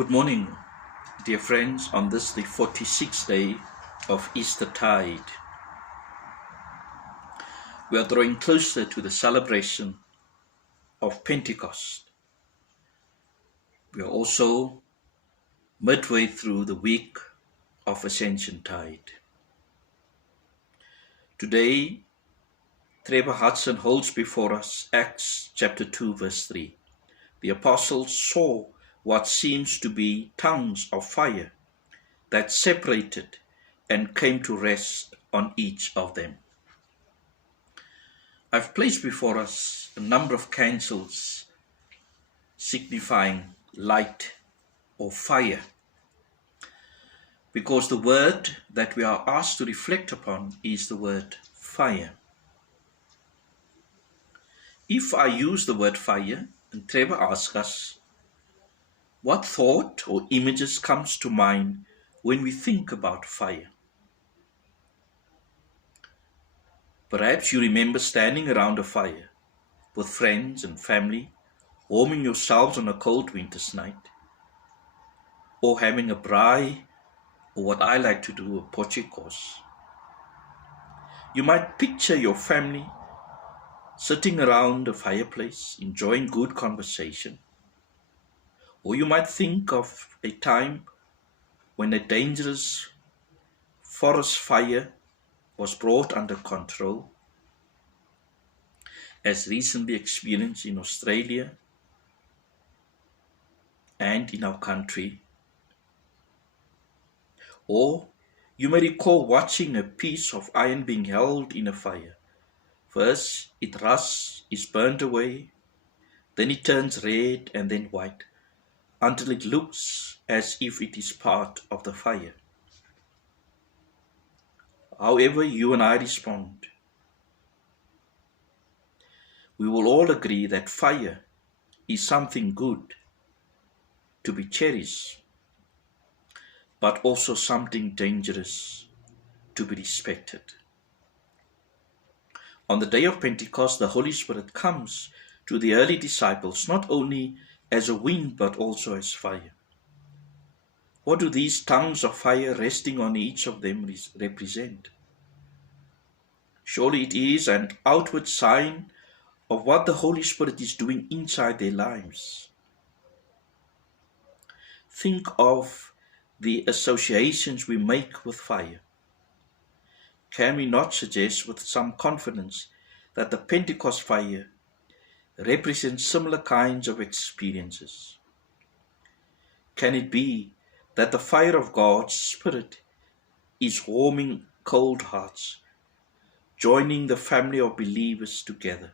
Good morning, dear friends, on this the 46th day of Eastertide. We are drawing closer to the celebration of Pentecost. We are also midway through the week of Ascension Tide. Today, Trevor Hudson holds before us Acts chapter 2 verse 3. The apostles saw what seems to be tongues of fire that separated and came to rest on each of them. I've placed before us a number of candles signifying light or fire, because the word that we are asked to reflect upon is the word fire. If I use the word fire, and Trevor asks us, what thought or images comes to mind when we think about fire? Perhaps you remember standing around a fire with friends and family, warming yourselves on a cold winter's night, or having a braai, or what I like to do, a potjie. You might picture your family sitting around a fireplace, enjoying good conversation. Or you might think of a time when a dangerous forest fire was brought under control, as recently experienced in Australia and in our country. Or you may recall watching a piece of iron being held in a fire. First, it rusts, is burnt away, then it turns red and then white, until it looks as if it is part of the fire. However you and I respond, we will all agree that fire is something good to be cherished, but also something dangerous to be respected. On the day of Pentecost, the Holy Spirit comes to the early disciples not only as a wind but also as fire. What do these tongues of fire resting on each of them represent? Surely it is an outward sign of what the Holy Spirit is doing inside their lives. Think of the associations we make with fire. Can we not suggest with some confidence that the Pentecost fire represents similar kinds of experiences? Can it be that the fire of God's Spirit is warming cold hearts, joining the family of believers together,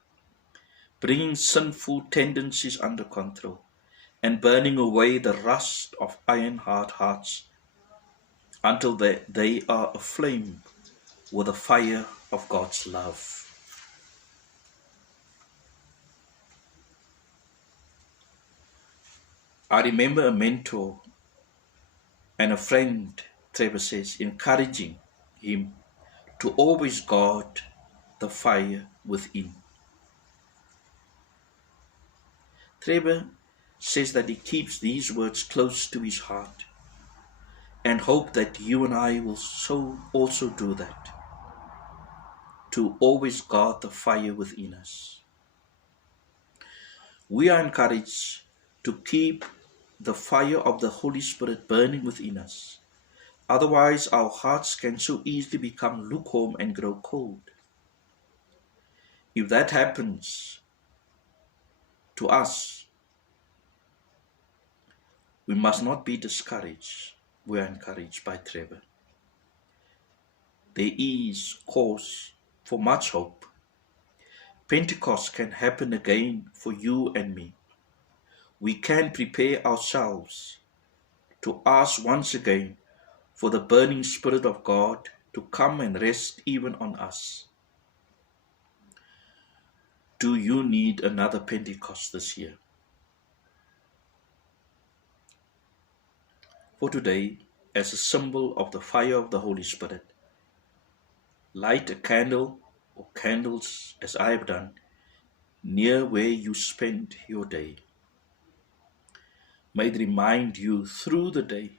bringing sinful tendencies under control, and burning away the rust of iron-hard hearts until they are aflame with the fire of God's love? I remember a mentor and a friend, Trevor says, encouraging him to always guard the fire within. Trevor says that he keeps these words close to his heart and hope that you and I will so also do that, to always guard the fire within us. We are encouraged to keep the fire of the Holy Spirit burning within us. Otherwise, our hearts can so easily become lukewarm and grow cold. If that happens to us, we must not be discouraged. We are encouraged by Trevor. There is cause for much hope. Pentecost can happen again for you and me. We can prepare ourselves to ask once again for the burning Spirit of God to come and rest even on us. Do you need another Pentecost this year? For today, as a symbol of the fire of the Holy Spirit, light a candle or candles, as I have done, near where you spend your day. may it remind you through the day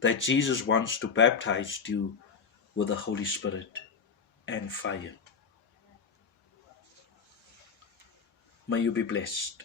that Jesus wants to baptize you with the Holy Spirit and fire. May you be blessed.